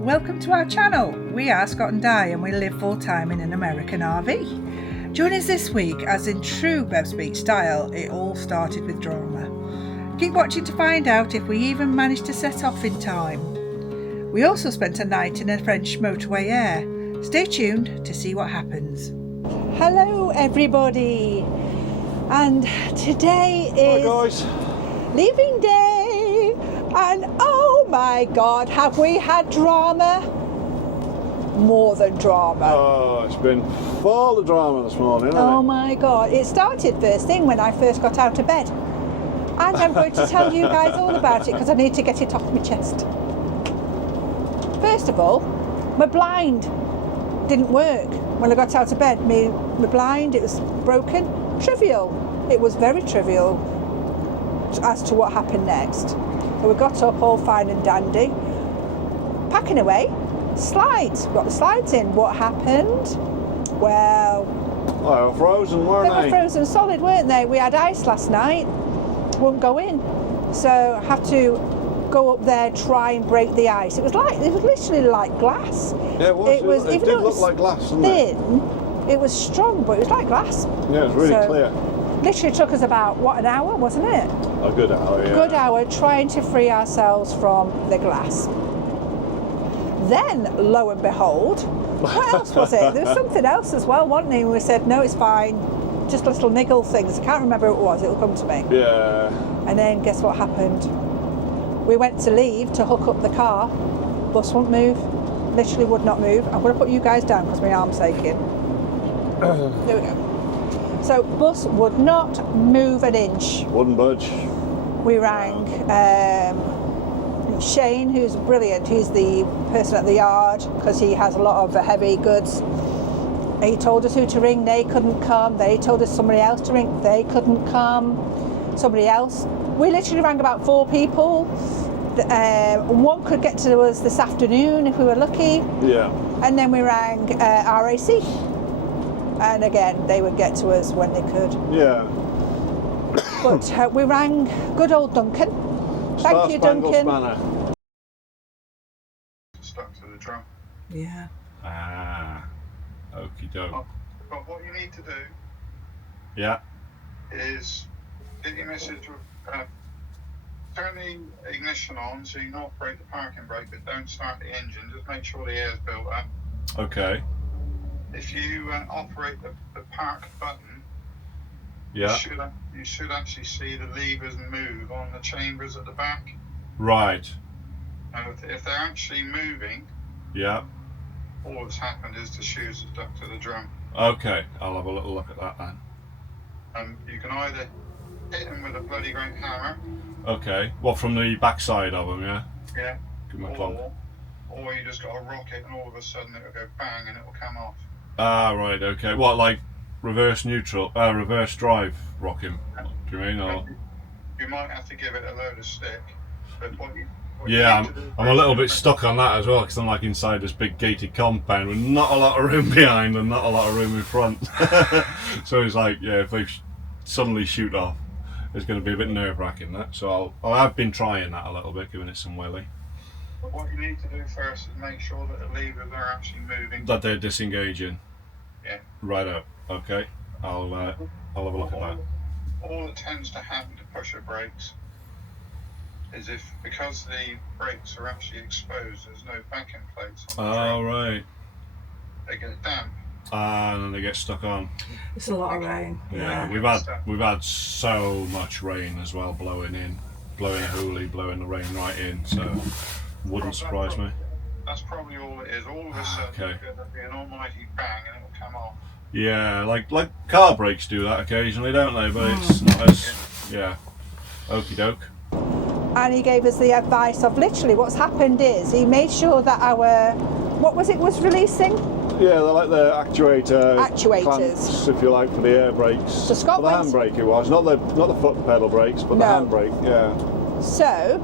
Welcome to our channel. We are Scott and Diane and we live full time in an American RV. Join us this week as in true Bev's Beach style, it all started with drama. Keep watching to find out if we even managed to set off in time. We also spent a night in a French motorway Aire. Stay tuned to see what happens. Hello everybody, and today is leaving day, and oh my god, have we had drama? More than drama. Oh, it's been full of drama this morning, hasn't Oh my god, it started first thing when I first got out of bed, and I'm going to tell you guys all about it because I need to get it off my chest. First of all, my blind didn't work when I got out of bed. My blind, it was broken. Trivial. It was very trivial as to what happened next. So we got up all fine and dandy, packing away. Slides, got the slides in. What happened? Well, they were frozen, weren't they? They were frozen solid, weren't they? We had ice last night, wouldn't go in, so I have to go up there, try and break the ice. It was literally like glass. Yeah, it was. It even did though look like glass, didn't thin, it was strong, but it was like glass. Yeah, it was really clear. Literally took us about, an hour, wasn't it? A good hour, yeah. A good hour trying to free ourselves from the glass. Then, lo and behold, what else was it? There was something else as well, wasn't there? We said, no, it's fine. Just little niggle things. I can't remember what it was. It'll come to me. Yeah. And then guess what happened? We went to leave to hook up the car. Bus wouldn't move. Literally would not move. I'm going to put you guys down because my arm's aching. There we go. So bus would not move an inch. Wouldn't budge. We rang Shane, who's brilliant. He's the person at the yard because he has a lot of heavy goods. He told us who to ring. They couldn't come. They told us somebody else to ring. They couldn't come. Somebody else. We literally rang about 4 people. One could get to us this afternoon if we were lucky. Yeah. And then we rang RAC. And again, they would get to us when they could. Yeah. But we rang good old Duncan. Thank you, Duncan. Spanner. Stuck to the drum. Yeah. Ah. Okie doke. But what you need to do Yeah. is get your message, turn the ignition on so you can operate the parking brake, but don't start the engine. Just make sure the air's built up. Okay. If you operate the park button, Yeah. you should actually see the levers move on the chambers at the back. Right. Now, if they're actually moving, Yeah. all that's happened is the shoes are stuck to the drum. Okay. I'll have a little look at that then. You can either hit them with a bloody great hammer. Okay. What, from the backside of them, yeah? Yeah. Give them a clomp. Or you just got to rock it and all of a sudden it'll go bang and it'll come off. Ah, right, okay. What, like reverse drive rocking, do you mean? Or? You might have to give it a load of stick. But Yeah, I'm a little bit stuck on that as well because I'm like inside this big gated compound with not a lot of room behind and not a lot of room in front. So it's like, yeah, if they suddenly shoot off, it's going to be a bit nerve-wracking, that. So I have been trying that a little bit, giving it some willy. But what you need to do first is make sure that the levers are actually moving. That they're disengaging. Yeah. Right up. Okay. I'll have a look at that. All that tends to happen to pusher brakes is because the brakes are actually exposed, there's no backing plates on the drum. Right. They get damp. And then they get stuck on. It's a lot of rain. Yeah, we've had so much rain as well, blowing a hoolie, blowing the rain right in, so wouldn't surprise me. That's probably all it is. All of a sudden there'll be an almighty bang and it'll come off. Yeah, like car brakes do that occasionally, don't they? But it's not as, yeah, okie doke. And he gave us the advice of literally what's happened is he made sure that our, what was releasing? Yeah, they're like the actuators, clamps, if you like, for the air brakes. So Scott the handbrake it was, not the foot pedal brakes, but the handbrake, yeah. So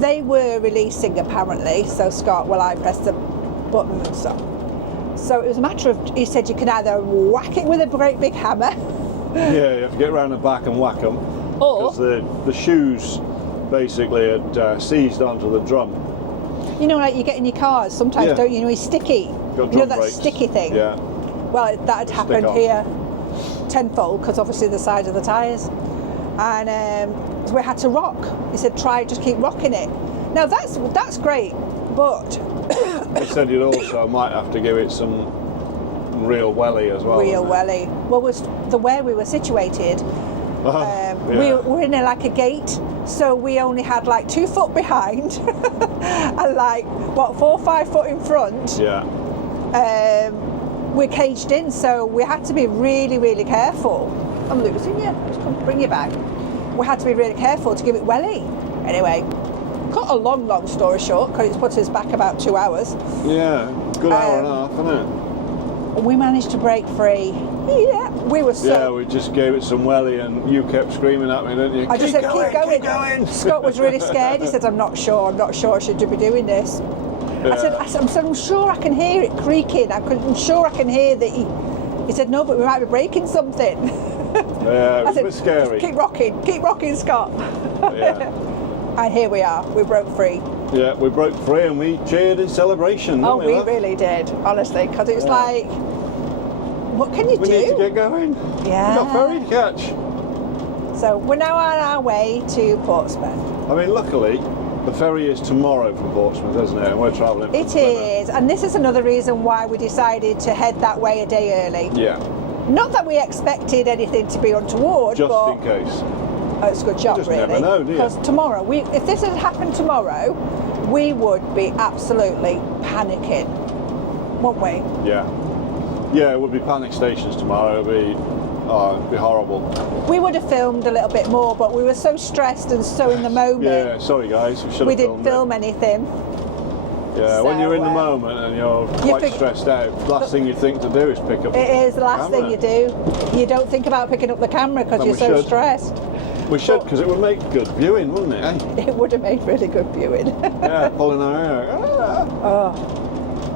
they were releasing apparently. So Scott, I pressed the button and stuff. So it was a matter of, he said you can either whack it with a great big hammer. Yeah, you have to get around the back and whack them. Or because the shoes basically had seized onto the drum. You know, like you get in your cars sometimes, Yeah. don't you? You know, it's sticky. Got You know drum that brakes. sticky thing? Yeah. Well, that had happened on. here tenfold because obviously the size of the tyres. And so we had to rock. He said, try, just keep rocking it. Now that's great, but He said you'd also might have to give it some real welly as well. real welly. Well, was where we were situated. Yeah. We were in like a gate, so we only had like 2 foot behind and like 4 or 5 foot in front. Yeah. We're caged in, so we had to be really, really careful. I'm losing you. Just come bring you back. We had to be really careful to give it welly. Anyway, cut a long story short, because it's put us back about 2 hours. Yeah. Good hour and a half, isn't it? We managed to break free. Yeah, we were so. Yeah, we just gave it some welly, and you kept screaming at me, didn't you? I just said, keep going. Scott was really scared. He said, I'm not sure I should be doing this. Yeah. I said, I'm sure I can hear it creaking. I'm sure I can hear that he said, no, but we might be breaking something. Yeah, it was I a bit scary. Keep rocking, Scott. Yeah. And here we are, we broke free. Yeah, we broke free and we cheered in celebration. Oh, didn't we love? really did, honestly, because it was like, what can you We do? need to get going. Yeah. We've got ferry to catch. So we're now on our way to Portsmouth. I mean, luckily, the ferry is tomorrow from Portsmouth, isn't it? And we're travelling. It is, and this is another reason why we decided to head that way a day early. Yeah, Not that we expected anything to be untoward, just but in case. it's a good job, just really. never know, do you? Because tomorrow, if this had happened tomorrow, we would be absolutely panicking, wouldn't we? Yeah. Yeah, it would be panic stations tomorrow. It'd be horrible. We would have filmed a little bit more, but we were so stressed and so in the moment. Yeah, sorry guys, we should have We didn't film it. anything. Yeah, when So, you're in the moment and you're quite stressed out, last thing you think to do is pick up. It is the last camera. thing you do. You don't think about picking up the camera because And you're we so should. stressed. We should, because it would make good viewing, wouldn't it? Eh? It would have made really good viewing. Yeah, pulling our hair. Ah.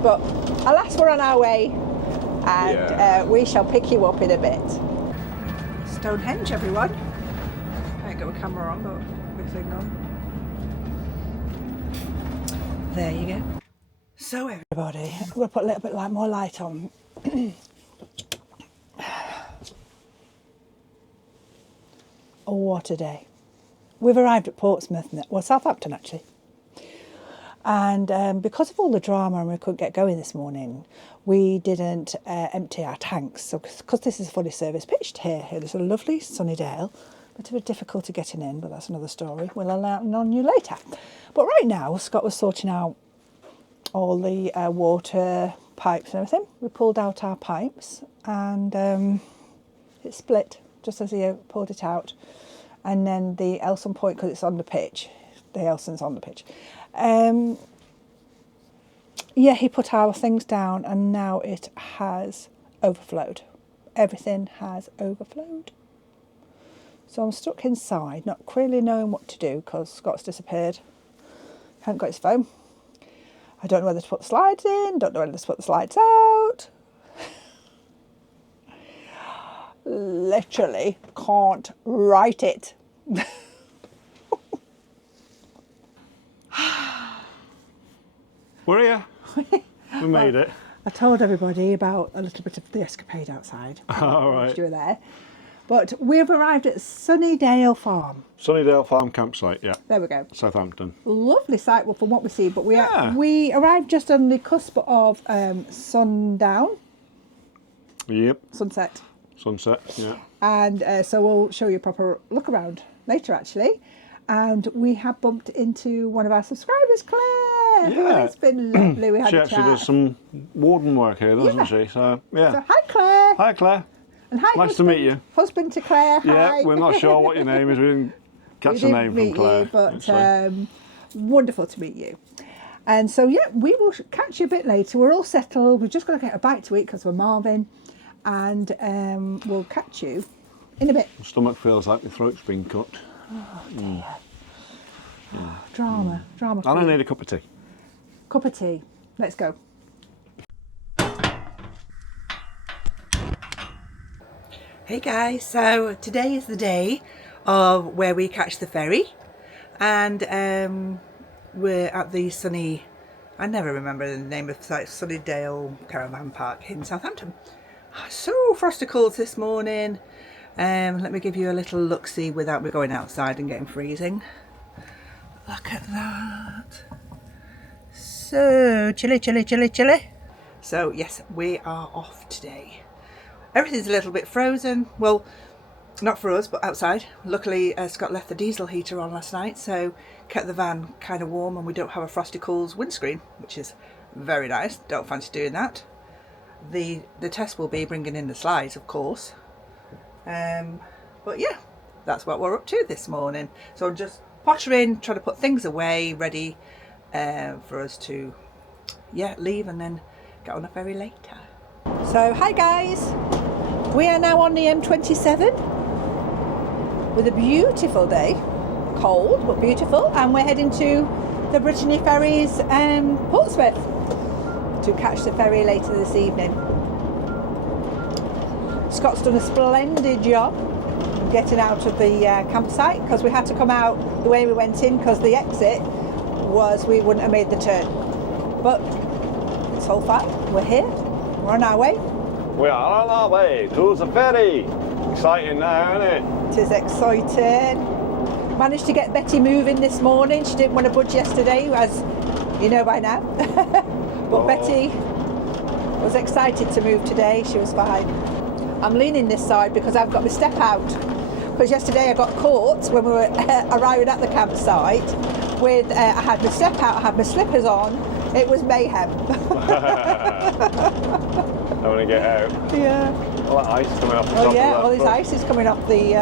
But alas, we're on our way, and Yeah. we shall pick you up in a bit. Stonehenge, everyone. I ain't got a camera on, but we're thing on. There you go. So everybody, we'll put a little bit more light on. Oh, what a day. We've arrived at Portsmouth, well, Southampton actually. And because of all the drama and we couldn't get going this morning, we didn't empty our tanks. So, because this is fully service pitched here, it's a lovely Sunnydale, but a bit difficult getting in, but that's another story. We'll enlighten on you later. But right now, Scott was sorting out all the water pipes and everything. We pulled out our pipes and it split just as he pulled it out. And then the Elson point, because it's on the pitch, the Elson's on the pitch. Yeah, he put our things down and now it has overflowed. Everything has overflowed. So I'm stuck inside, not really knowing what to do because Scott's disappeared. Hasn't got his phone. I don't know whether to put the slides in, don't know whether to put the slides out. Literally can't write it. We're here. We made it. I told everybody about a little bit of the escapade outside. All right. You were there. But we've arrived at Sunnydale Farm. Sunnydale Farm Campsite, yeah. There we go. Southampton. Lovely site, well, from what we see. But Yeah. we arrived just on the cusp of sundown, Yep. sunset. Sunset, yeah. And so we'll show you a proper look around later, actually. And we have bumped into one of our subscribers, Claire. Yeah. It's been lovely. We had She a actually chat. does some warden work here, doesn't she? So, yeah. So, hi, Claire. Hi, Claire. And hi, Nice to meet you. Husband to Claire. Yeah, Hi. we're not sure what your name is. We didn't catch We the didn't name from meet Claire. you, but actually. wonderful to meet you. And so, yeah, we will catch you a bit later. We're all settled. We've just got to get a bite to eat because we're Marvin. And we'll catch you in a bit. My stomach feels like my throat's been cut. Oh, dear. Drama. And I need a cup of tea. Cup of tea. Let's go. Hey guys, so today is the day of where we catch the ferry, and we're at the sunny I never remember the name of like Sunnydale Caravanpark in Southampton. So frosticles this morning. Let me give you a little look-see without me going outside and getting freezing. Look at that. So chilly, chilly, chilly, chilly. So yes, we are off today. Everything's a little bit frozen. Well, not for us, but outside. Luckily, Scott left the diesel heater on last night, so kept the van kind of warm, and we don't have a Frosticles windscreen, which is very nice. Don't fancy doing that. The test will be bringing in the slides, of course. But yeah, that's what we're up to this morning. So I'm just pottering, trying to put things away, ready for us to leave and then get on a ferry later. So hi guys, we are now on the M27 with a beautiful day, cold but beautiful, and we're heading to the Brittany Ferries Portsmouth to catch the ferry later this evening. Scott's done a splendid job getting out of the campsite, because we had to come out the way we went in because the exit was we wouldn't have made the turn, but it's all fine. We're here, we're on our way. We are on our way to the ferry. Exciting now, isn't it? It is exciting. Managed to get Betty moving this morning. She didn't want to budge yesterday, as you know by now. But Betty was excited to move today. She was fine. I'm leaning this side because I've got my step out. Because yesterday I got caught when we were arriving at the campsite with, I had my step out, I had my slippers on. It was mayhem. I want to get out. Yeah. All that ice coming off the top of that all this truck. ice is coming off the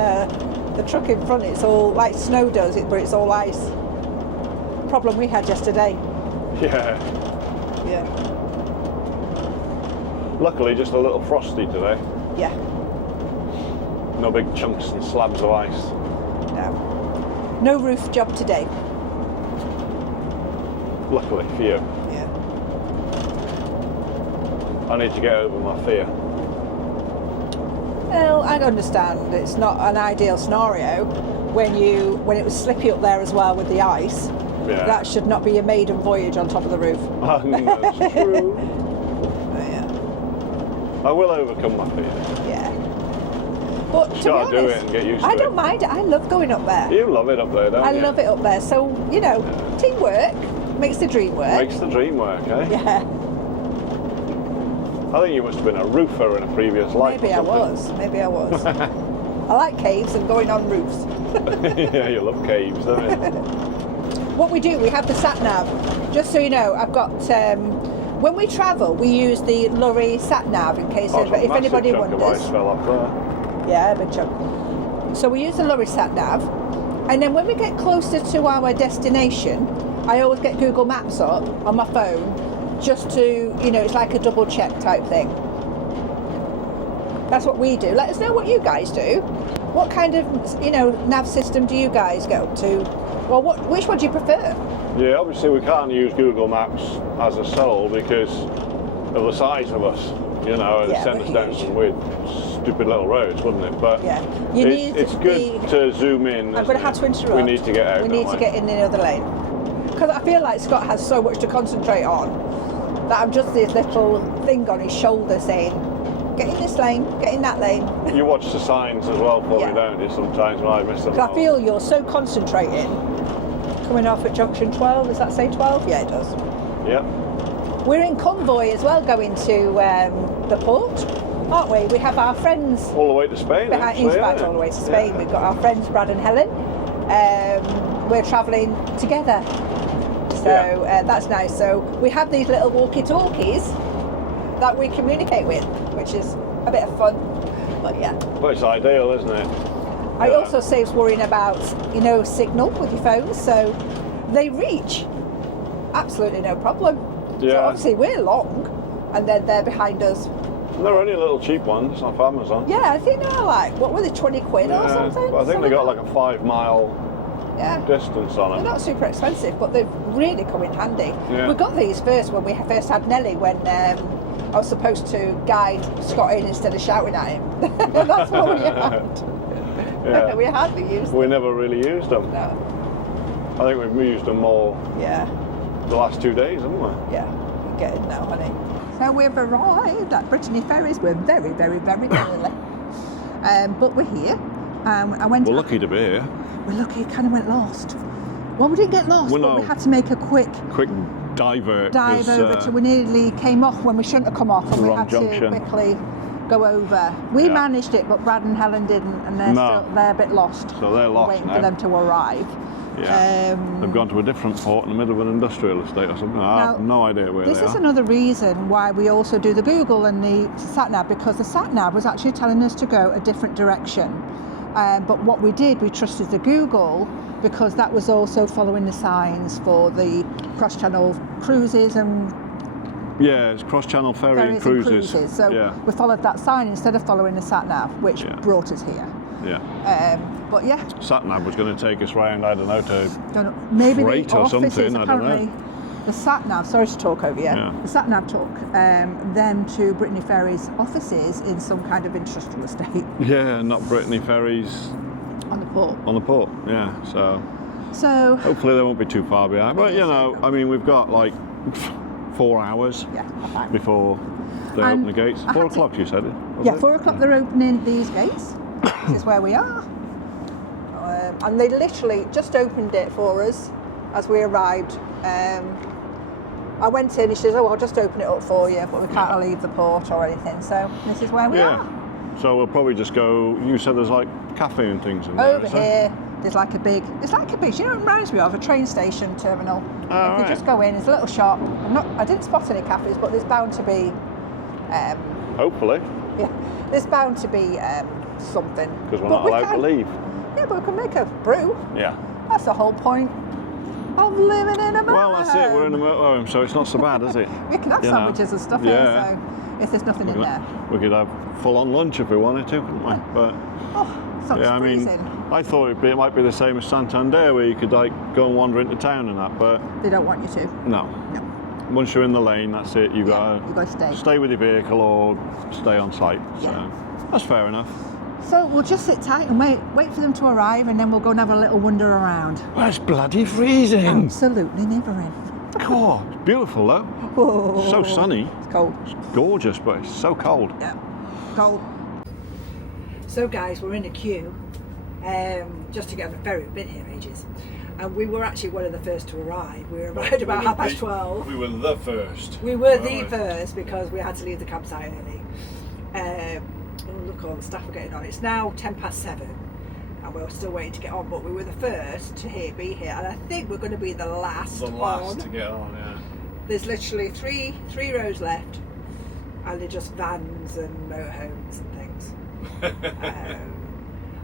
truck in front. It's all like snow does it, but it's all ice. Problem we had yesterday. Yeah. Yeah. Luckily, just a little frosty today. Yeah. No big chunks and slabs of ice. No. No roof job today. Luckily for you. Yeah. I need to get over my fear. Well, I understand it's not an ideal scenario when it was slippy up there as well with the ice. Yeah. That should not be a maiden voyage on top of the roof. That's true. Yeah. I will overcome my fear. Yeah. But Just to be gotta do honest, it and get used to I it. don't mind it. I love going up there. You love it up there, don't you? I love it up there. So, teamwork makes the dream work. Makes the dream work, eh? Yeah. I think you must have been a roofer in a previous life. Maybe I was. I like caves and going on roofs. Yeah, you love caves, don't you? What we do, we have the sat nav. Just so you know, I've got. When we travel, we use the lorry sat nav in case if anybody wonders. Of ice fell off there. Yeah, a big chunk. So we use the lorry sat nav, and then when we get closer to our destination, I always get Google Maps up on my phone, just to, it's like a double check type thing. That's what we do. Let us know what you guys do. What kind of, nav system do you guys go to? Well, which one do you prefer? Yeah, obviously we can't use Google Maps as a soul because of the size of us. It'd send us down some weird, stupid little roads, wouldn't it? But yeah, it's good to zoom in. I'm going to have to interrupt. We need to get out. We need to get in the other lane. Because I feel like Scott has so much to concentrate on that I'm just this little thing on his shoulder saying, get in this lane, get in that lane. You watch the signs as well for me, don't you, sometimes when I miss them? Because I feel you're so concentrating. Coming off at junction 12, does that say 12? Yeah, it does. Yeah. We're in convoy as well going to the port, aren't we? We have our friends all the way to Spain. All the way to Spain. Yeah. We've got our friends Brad and Helen. We're travelling together. So that's nice. So we have these little walkie-talkies that we communicate with, which is a bit of fun. But yeah. Well, it's ideal, isn't it? It also saves worrying about, signal with your phones. So they reach absolutely no problem. Yeah. So obviously we're long, and then they're behind us. They're only little cheap ones off Amazon. Yeah, I think they're like, what were they, 20 quid or something? Well, I think they got like a 5 mile distance on them. They're not super expensive, but they've really come in handy. Yeah. We got these first when we first had Nelly, when I was supposed to guide Scott in instead of shouting at him. That's what we had. Yeah. We hardly used them. We never really used them. No. I think we've used them more the last 2 days, haven't we? Yeah, get in now, honey. So we've arrived at Brittany Ferries. We're very, very, very early. But we're here. We're lucky to be here. We're lucky, kind of went lost. Well, we didn't get lost, Well, but no. we had to make a quick divert. dive over to, we nearly came off when we shouldn't have come off, and we wrong had junction. to quickly go over. We managed it, but Brad and Helen didn't, and they're a bit lost. So they're lost waiting now. for them to arrive. Yeah. They've gone to a different port in the middle of an industrial estate or something. I have no idea where they are. This is another reason why we also do the Google and the sat-nav, because the sat-nav was actually telling us to go a different direction. But what we did, we trusted the Google, because that was also following the signs for the cross-channel cruises and it's cross-channel ferry and cruises. So we followed that sign instead of following the sat-nav, which brought us here. But yeah. Sat-nav was going to take us round, I don't know, to maybe freight the or offices, something, I don't apparently. know. The sat-nav, sorry to talk over you, the sat-nav took them to Brittany Ferries offices in some kind of industrial estate. Yeah, not Brittany Ferries. On the port. On the port, yeah. So hopefully they won't be too far behind. But you know, I mean, we've got like 4 hours before they open the gates. 4 o'clock, you said it? Yeah, 4 o'clock they're opening these gates. This is where we are. And they literally just opened it for us as we arrived. I went in and she says, oh, I'll just open it up for you, but we can't leave the port or anything. So this is where we are. So we'll probably just go, you said there's like cafe and things in there, over here. There's like a big, it's like a big, you know, it reminds me of a train station terminal. You just go in, it's a little shop. I didn't spot any cafes, but there's bound to be. Hopefully. Yeah, there's bound to be something. Because we're not allowed to leave. Yeah, but we can make a brew. Yeah. That's the whole point of living in a motorhome. Well, that's it. We're in a motorhome, so it's not so bad, is it? We can have sandwiches and stuff here, so if there's nothing in there. We could have full-on lunch if we wanted to, couldn't we? But I mean, I thought it might be the same as Santander, where you could like go and wander into town and that, but they don't want you to. No. Once you're in the lane, that's it. You got to stay with your vehicle or stay on site. So that's fair enough. So we'll just sit tight and wait for them to arrive, and then we'll go and have a little wander around. Well, it's bloody freezing. Absolutely nivering. God, it's beautiful though. Oh, so sunny. It's cold. It's gorgeous, but it's so cold. Yeah, cold. So guys, we're in a queue just to get on the ferry. We've been here ages. And we were actually one of the first to arrive. We arrived about 12:30. We were the first. We were the first because we had to leave the campsite early. Look, all the staff are getting on. It's now 7:10 and we're still waiting to get on, but we were the first to be here, and I think we're going to be the last to get on, yeah. There's literally three rows left, and they're just vans and motorhomes and things.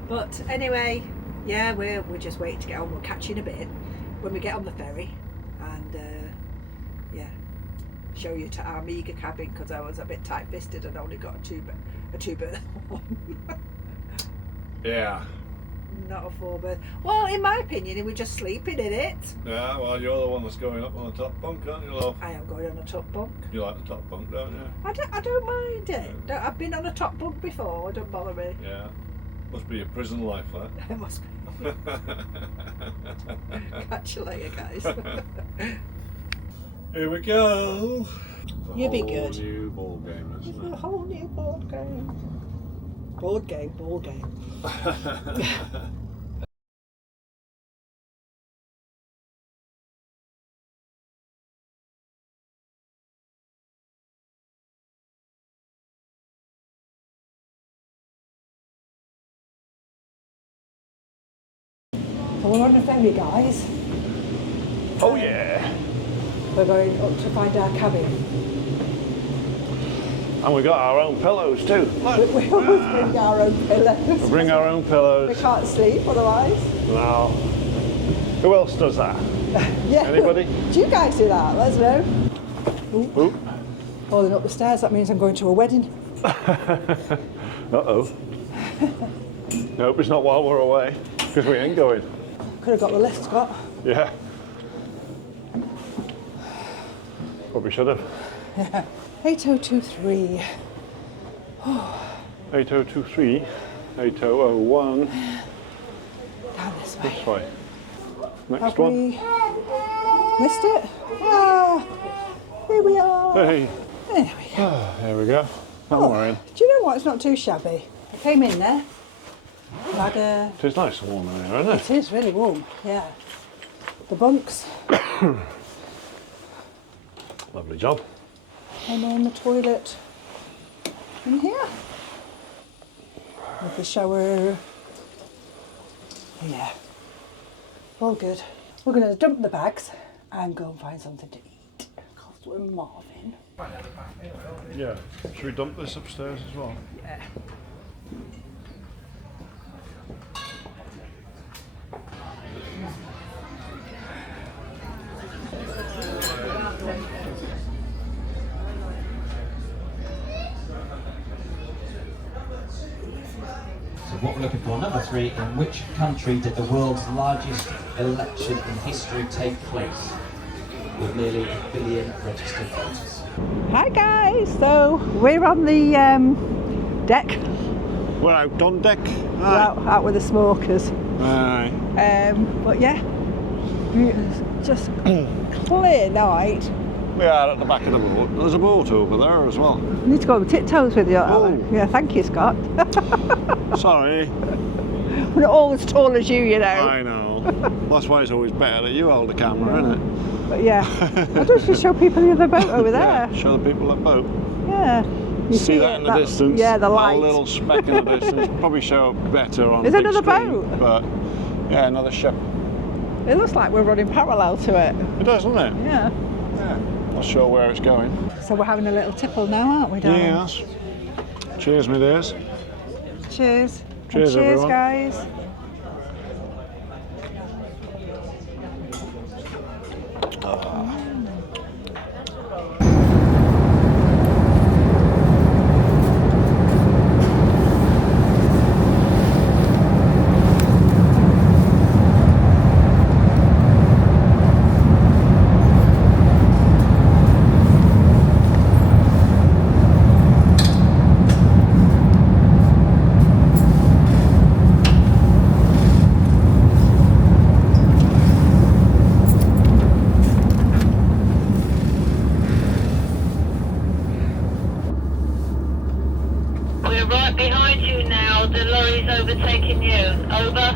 But anyway, yeah, we're just waiting to get on. We'll catch you in a bit when we get on the ferry, and show you to our meagre cabin, because I was a bit tight-fisted and only got a two-berth one. Yeah. Not a 4-berth. Well, in my opinion, we're just sleeping in it. Yeah, well, you're the one that's going up on the top bunk, aren't you, love? I am going on a top bunk. You like the top bunk, don't you? I don't mind it. I've been on a top bunk before. It don't bother me. Yeah. Must be a prison life, that. It must be. Catch you later, guys. Here we go. You be good. It's a whole new ball game, isn't it? It's a whole new board game. Board game, ball game. So we're on the ferry, guys. Oh yeah. We're going up to find our cabin. And we got our own pillows too. Look. We always bring our own pillows. We bring our own pillows. We can't sleep otherwise. No. Who else does that? Yeah. Anybody? Do you guys do that? Let us know. Oop. Falling up the stairs, that means I'm going to a wedding. Uh-oh. Nope, it's not while we're away, because we ain't going. Could have got the lift, Scott. Yeah. Probably should have. Yeah. 8023. 8023, 8001. Down this way. This way. Next Have one. we missed it? Here we are. Hey. There we go. Here we go. Don't worry. Do you know what? It's not too shabby. I came in there. Had a... It's nice and warm in here, isn't it? It is really warm, yeah. The bunks. Lovely job. And then the toilet in here. With the shower. Yeah. All good. We're going to dump the bags and go and find something to eat. Because we're Marvin. Yeah. Should we dump this upstairs as well? Yeah. So what we're looking for, number 3, in which country did the world's largest election in history take place? With nearly 1 billion registered voters. Hi guys, so we're on the deck. We're out on deck. We're out with the smokers. Aye. But yeah, just clear night. We are at the back of the boat. There's a boat over there as well. I need to go on tiptoes with you. Oh. Yeah, thank you, Scott. Sorry. I'm not all as tall as you, you know. I know. That's why it's always better that you hold the camera, isn't it? But yeah, I just show people the other boat over there. Yeah, show the people that boat. Yeah. You See that in the distance? Yeah, the light. A little speck in the distance. Probably show it better on Is big another screen, boat? But yeah, another ship. It looks like we're running parallel to it. It does, doesn't it? Yeah. Yeah. Not sure where it's going. So we're having a little tipple now, aren't we, darling? Yes. Cheers, my dears. Cheers. Cheers, and cheers, everyone. guys. We're right behind you now. The lorry's overtaking you. Over.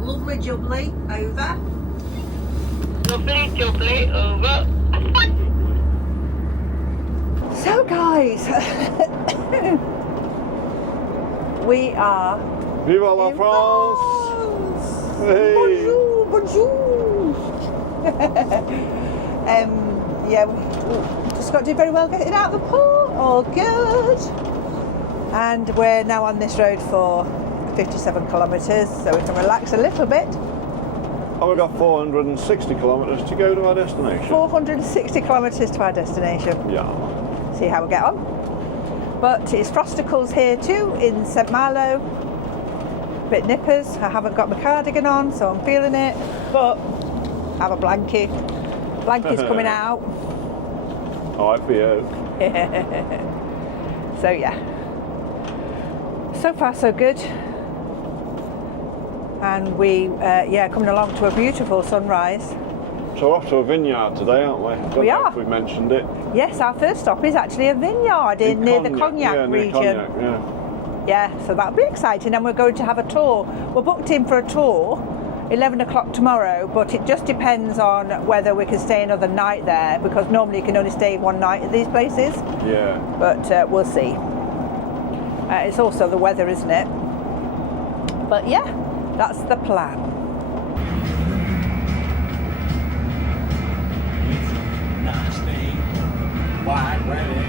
Lovely jubbly, over. Lovely, jubbly. Over. So guys, we are Viva la in France! France. Hey. Bonjour, bonjour. Yeah, we just got to do very well getting out of the port. All good. And we're now on this road for 57 kilometres, so we can relax a little bit. Oh, we've got 460 kilometres to go to our destination. 460 kilometres to our destination. Yeah. See how we get on. But it's frosticles here too in St Malo. Bit nippers. I haven't got my cardigan on, so I'm feeling it. But I have a blankie. Blankie's coming out. Alright for you. So yeah. So far so good. And we, coming along to a beautiful sunrise. So we're off to a vineyard today, aren't we? Don't We know are. if we mentioned it. Yes, our first stop is actually a vineyard near the Cognac yeah, near region. Cognac, yeah. Yeah, so that'll be exciting, and we're going to have a tour. We're booked in for a tour, 11 o'clock tomorrow, but it just depends on whether we can stay another night there, because normally you can only stay one night at these places, Yeah. but we'll see. It's also the weather, isn't it? But yeah, that's the plan. Nasty white wedding.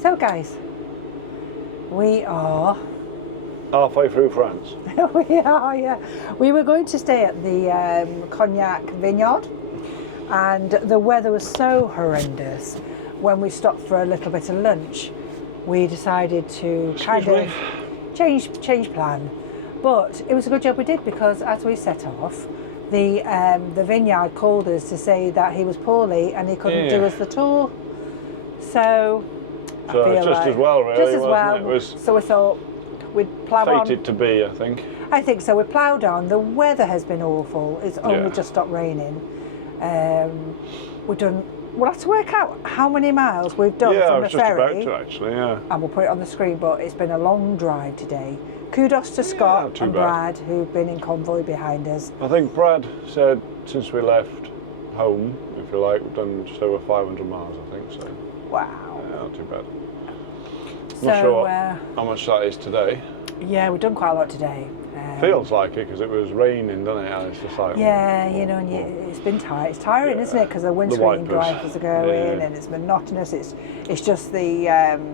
So guys, we are Halfway through France. we are, yeah. We were going to stay at the Cognac vineyard, and the weather was so horrendous. When we stopped for a little bit of lunch, we decided to kind of change plan But it was a good job we did, because as we set off, the vineyard called us to say that he was poorly and he couldn't do us the tour. So I feel just like, as well, really, just as wasn't well. it? It was so we thought we'd plough on. fated to be, I think. I think so. We ploughed on. The weather has been awful. It's only Yeah. just stopped raining. We'll have to work out how many miles we've done Yeah, I from was the just ferry. about to, actually, yeah. And we'll put it on the screen, but it's been a long drive today. Kudos to Scott not too and bad. Brad, who've been in convoy behind us. I think Brad said since we left home, if you like, we've done just over 500 miles, I think, so. Wow. Yeah, not too bad. So, Not sure how much that is today. yeah, we've done quite a lot today. Feels like it because it was raining, doesn't it? And it's just like, Yeah, you know, and it's been tiring. It's tiring, isn't it? Because the windscreen wipers. drivers are going, Yeah. and it's monotonous. It's just the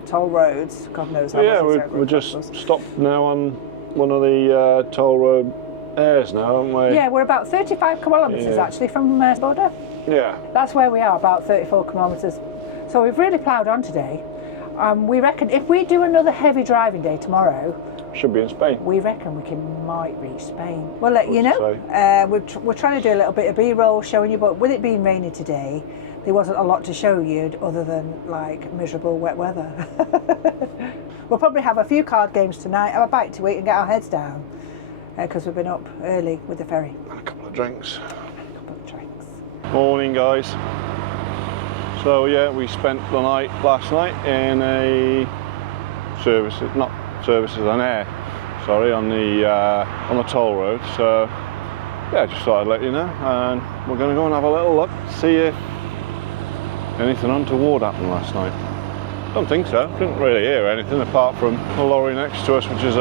toll roads. God knows how yeah, much it's we're just stopped now on one of the toll road airs now, haven't we? Yeah, we're about 35 kilometres actually from the border. Yeah. That's where we are, about 34 kilometres. So we've really ploughed on today. We reckon if we do another heavy driving day tomorrow, Should be in Spain. we reckon we might reach Spain. We'll let you What'd know. you We're trying to do a little bit of B-roll showing you, but with it being rainy today, there wasn't a lot to show you other than like miserable wet weather. We'll probably have a few card games tonight, have a bite to eat and get our heads down, because we've been up early with the ferry. And a couple of drinks. A couple of drinks. Morning, guys. So yeah, we spent the night last night in a an air, sorry, on the toll road. So yeah, just thought I'd let you know, and we're going to go and have a little look, see if anything untoward happened last night. Don't think so. Didn't really hear anything apart from the lorry next to us, which is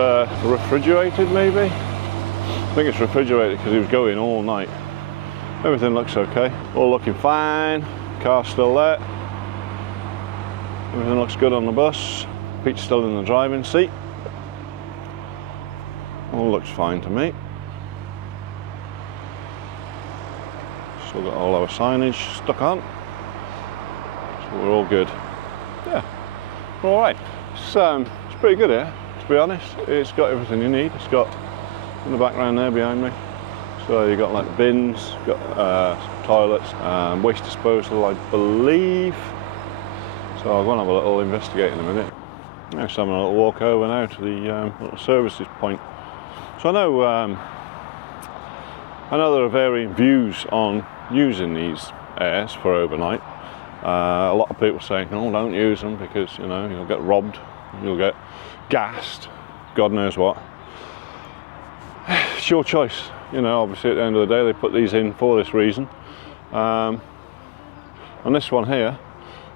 refrigerated, maybe. I think it's refrigerated because he was going all night. Everything looks okay. All looking fine. Car's still there. Everything looks good on the bus. Pete's still in the driving seat. All looks fine to me. Still got all our signage stuck on. So we're all good. Yeah, we're all right. It's pretty good here, to be honest. It's got everything you need. It's got in the background there behind me. So you've got like bins, got toilets, waste disposal, I believe. So I'll go and have a little investigate in a minute. Just having a little walk over now to the little services point. So I know there are varying views on using these airs for overnight. A lot of people saying, "Oh, don't use them because you know you'll get robbed, you'll get gassed, God knows what." It's your choice. You know, obviously at the end of the day they put these in for this reason. And this one here,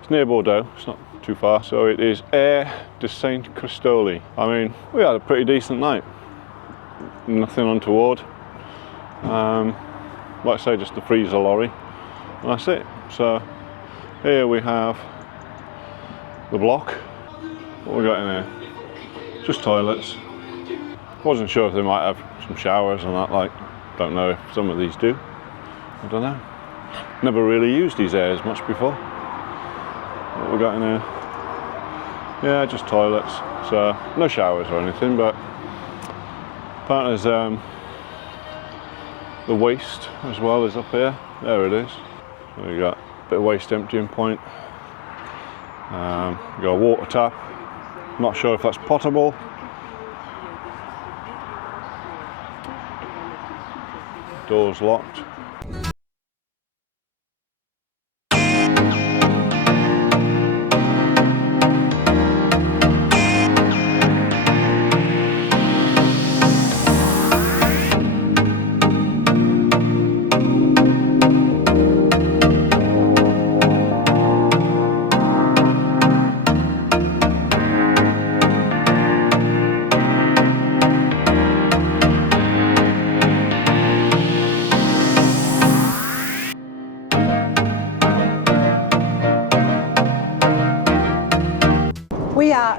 it's near Bordeaux, it's not too far, so it is Aire de Saint Christoli. I mean, we had a pretty decent night. Nothing untoward. Like I say, just the freezer lorry, and that's it. So here we have the block. What we got in here? Just toilets. Wasn't sure if they might have some showers and that, like, don't know if some of these do. I don't know. Never really used these airs much before. What we got in here? Yeah, just toilets. So no showers or anything, but apparently there's the waste as well is up here. There it is. So you got a bit of waste emptying point. You got a water tap. Not sure if that's potable. Doors locked.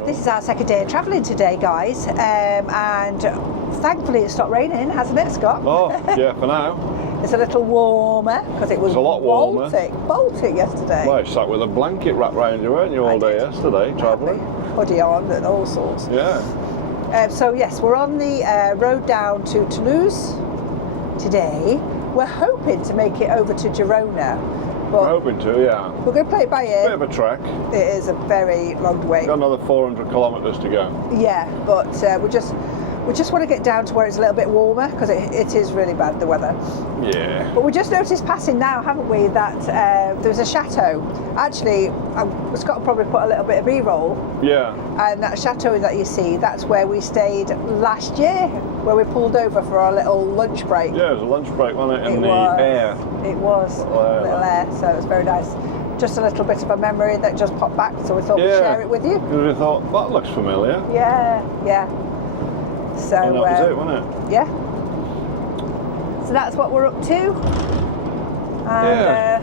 This is our second day of travelling today, guys, and thankfully it stopped raining, hasn't it, Scott? Oh, yeah, for now. It's a little warmer because it was It's a lot warmer. Baltic yesterday. Well, you sat with a blanket wrapped around you, weren't you, all day yesterday, travelling? Hoodie on and all sorts. Yeah. So yes, we're on the road down to Toulouse today. We're hoping to make it over to Girona. But We're hoping to, yeah. we're going to play it by ear. Bit of a trek. It is a very long way. Got another 400 kilometres to go. Yeah, but we just want to get down to where it's a little bit warmer because it is really bad, the weather. Yeah. But we just noticed passing now, haven't we, that there's a chateau. Actually, Scott will probably put a little bit of B-roll. Yeah. And that chateau that you see, that's where we stayed last year, where we pulled over for our little lunch break. Yeah, it was a lunch break, wasn't it? In the air. It was, little air, so it was very nice. Just a little bit of a memory that just popped back, so we thought we'd share it with you. Because we thought, that looks familiar. Yeah. So, And that was it, wasn't it? Yeah. So that's what we're up to. And,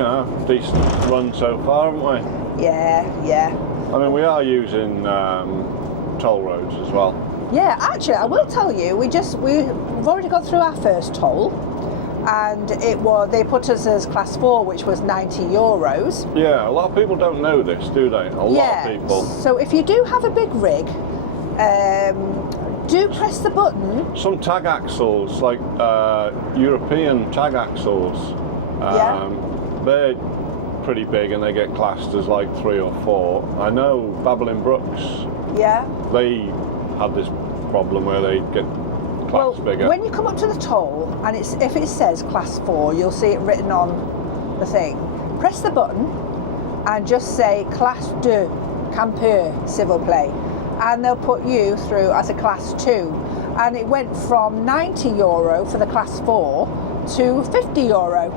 a decent run so far, haven't we? Yeah. I mean, we are using toll roads as well. Yeah, actually, I will tell you, we've already got through our first toll, and they put us as class 4, which was €90. Yeah, a lot of people don't know this, do they? A lot of people. So if you do have a big rig, do press the button. Some tag axles, like European tag axles, they're pretty big and they get classed as like 3 or 4. I know Babylon Brooks, they had this problem where they get classed bigger. When you come up to the toll and if it says class 4, you'll see it written on the thing. Press the button and just say class 2, campeur, s'il vous plaît, and they'll put you through as a class 2. And it went from €90 for the class 4 to €50.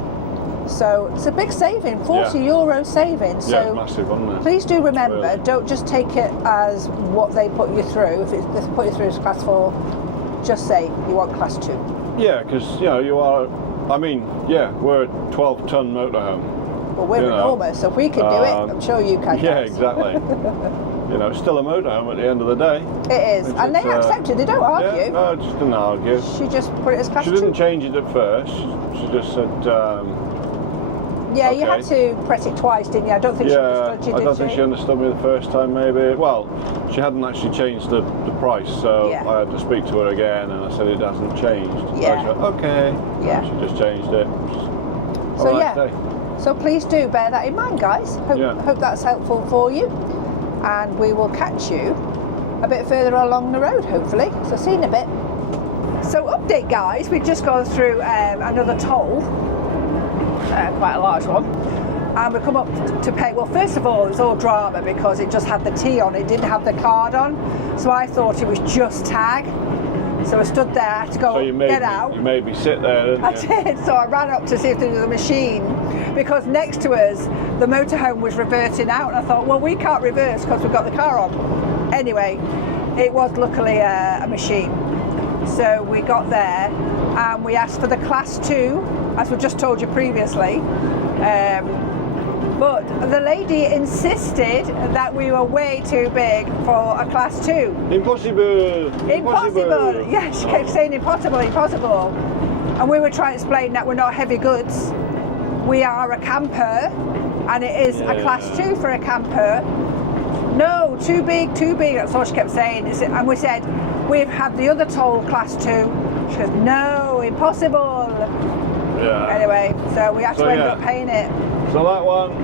So it's a big saving, €40 saving. So yeah, massive, wasn't it? Please do remember, don't just take it as what they put you through. If they put you through as class 4, just say you want class 2. Yeah, because you are. I mean, we're a 12-ton motorhome. Well, we're enormous, so if we can do it, I'm sure you can. Yeah, guys. exactly. It's still a motorhome at the end of the day. It is, and they accept it. They don't argue. Yeah, no, just didn't argue. She just put it as class 2. She didn't change it at first. She just said. Yeah, you had to press it twice, didn't you? I don't think she understood you, I don't think she understood me the first time, maybe. Well, she hadn't actually changed the price, so I had to speak to her again, and I said it hasn't changed. Yeah. So she went, okay. Yeah. She just changed it. So so please do bear that in mind, guys. Hope that's helpful for you, and we will catch you a bit further along the road, hopefully. So see you in a bit. So update, guys. We've just gone through another toll. Quite a large one, and we come up to pay. Well, first of all, it was all drama because it just had the T on it, didn't have the card on, so I thought it was just tag. So I stood there, I had to go get out. You made me sit there, didn't you? I did, so I ran up to see if there was a machine, because next to us the motorhome was reversing out, and I thought, well, we can't reverse because we've got the car on. Anyway, it was luckily a machine. So we got there and we asked for the class 2, as we just told you previously, but the lady insisted that we were way too big for a class 2. Impossible! Yeah, she kept saying impossible. And we were trying to explain that we're not heavy goods. We are a camper, and it is a class 2 for a camper. No, too big, that's all she kept saying. And we said, we've had the other toll class 2. She goes, no, impossible. Yeah. Anyway, so we had to end up paying it. So that one,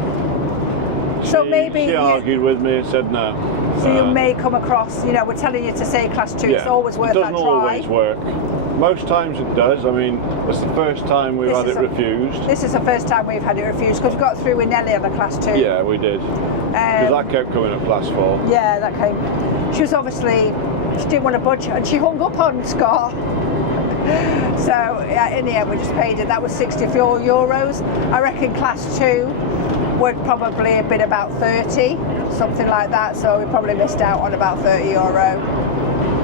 she argued with me and said no. So you may come across, we're telling you to say class 2, it's always worth that try. It doesn't always work. Most times it does. I mean, it's the first time we've had it refused. This is the first time we've had it refused, because we got through with Nelly on the class 2. Yeah, we did. Because that kept coming up class 4. Yeah, that came. She was obviously, she didn't want to budge, and she hung up on Scott. So in the end we just paid it. That was €64. I reckon class 2 would probably have been about 30, something like that, so we probably missed out on about €30.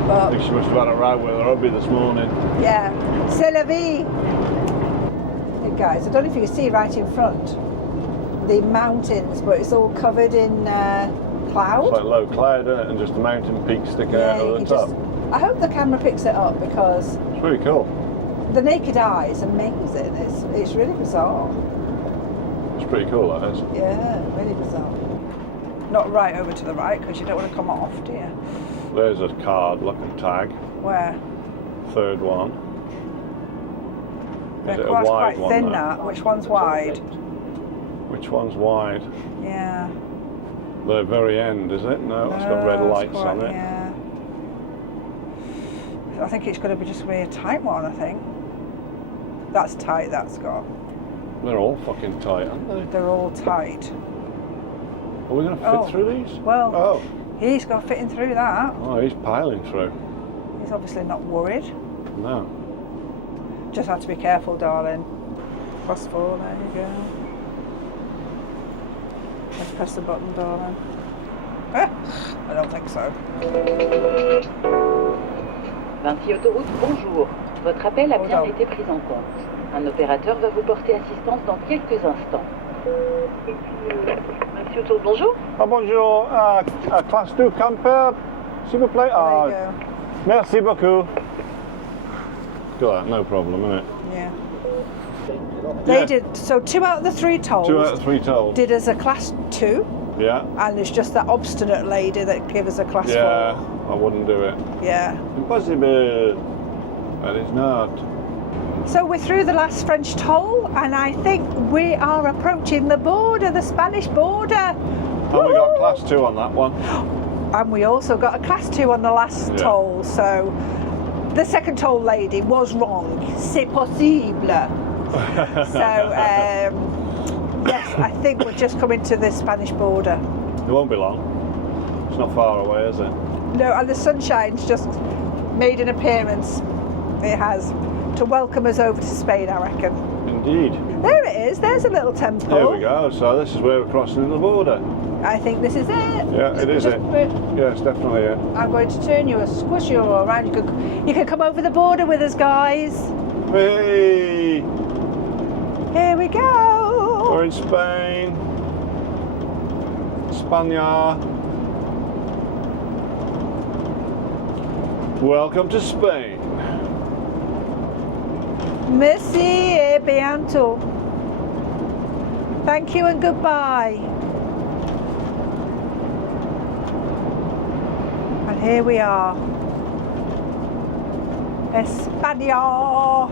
But I think she must have had a row with her hubby this morning. Yeah, c'est la vie. Hey guys, I don't know if you can see right in front the mountains, but it's all covered in cloud. It's like low cloud, isn't it? And just the mountain peaks sticking out over the top. I hope the camera picks it up, because it's pretty cool. The naked eye is amazing. It's really bizarre. It's pretty cool, that is. Yeah, really bizarre. Not right over to the right, because you don't want to come off, do you? There's a card, look and tag. Where? Third one. Is it a That's wide quite one? thin, though? that. Which one's wide? Which one's wide? Yeah. The very end, is it? No, it's got red it's lights on quite- it. Yeah. I think it's going to be just a really tight one, I think. That's tight, that's got. They're all fucking tight, aren't they? They're all tight. Are we going to fit through these? Well, Oh. he's got fitting through that. Oh, he's piling through. He's obviously not worried. No. Just have to be careful, darling. Plus 4, there you go. Let's press the button, darling. I don't think so. Vinci Autoroute, bonjour. Votre appel a Hold bien on. été pris en compte. Un opérateur va vous porter assistance dans quelques instants. Vinci Autoroute, bonjour. Oh, bonjour. Class 2 camper, s'il vous plaît. There you go. Merci beaucoup. Got that, no problem, innit? Yeah. They Yeah. did, so 2 out of the 3 tolls 2 out of 3 told. did as a class 2, Yeah. and it's just that obstinate lady that gave us a class Yeah, I wouldn't do it. 4. Yeah. Impossible. That is not. So we're through the last French toll, and I think we are approaching the border, the Spanish border. And we got Woo! class 2 on that one. And we also got a class 2 on the last Yeah. toll, so the second toll lady was wrong. C'est possible. So, yes, I think we're just coming to the Spanish border. It won't be long. It's not far away, is it? No, and the sunshine's just made an appearance. It has. To welcome us over to Spain, I reckon. Indeed. There it is, there's a little temple. There we go. So this is where we're crossing the border. I think this is it. Yeah, it is Just it. wait. Yeah, it's definitely it. I'm going to turn you, squish you all around. You can come over the border with us, guys. Hey! Here we go. We're in Spain. España. Welcome to Spain. Merci et bientôt. Thank you and goodbye. And here we are. España.